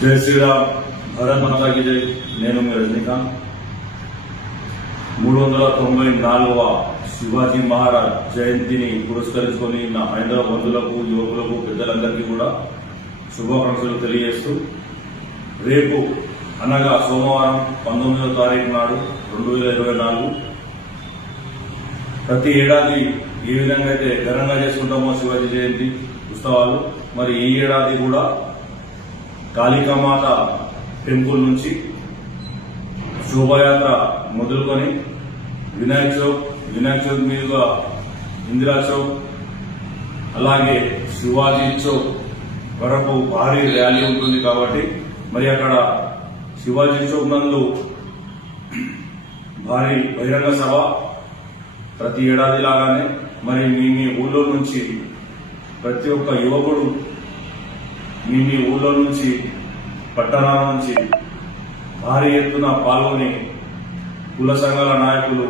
జై శ్రీరామ్, భారత్ మాతా కీ జై. నేను మీ రజనీకాంత్. 394వ శివాజీ మహారాజ్ జయంతిని పురస్కరించుకొని నా హైదరాబాద్ బంధువులకు, యువకులకు, పెద్దలందరికీ కూడా శుభాకాంక్షలు తెలియజేస్తూ, రేపు అనగా సోమవారం 19వ తారీఖు నాడు 2024 ప్రతి ఏడాది ఏ విధంగా అయితే ఘనంగా చేసుకుంటామో శివాజీ జయంతి ఉత్సవాలు, మరి ఈ ఏడాది కూడా కాళికామాత టెంపుల్ నుంచి శోభాయాత్ర మొదలుకొని వినాయక చౌక్ మీదుగా ఇందిరా చౌక్, అలాగే శివాజీ చౌక్ వరకు భారీ ర్యాలీ ఉంటుంది. కాబట్టి మరి అక్కడ శివాజీ చౌక్ నందు భారీ బహిరంగ సభ ప్రతి ఏడాది లాగానే మరి మీ ఊళ్ళో నుంచి ప్రతి ఒక్క యువకుడు మీ ఊళ్ళో నుంచి, పట్టణాల నుంచి భారీ ఎత్తున పాల్గొని కుల సంఘాల నాయకులు,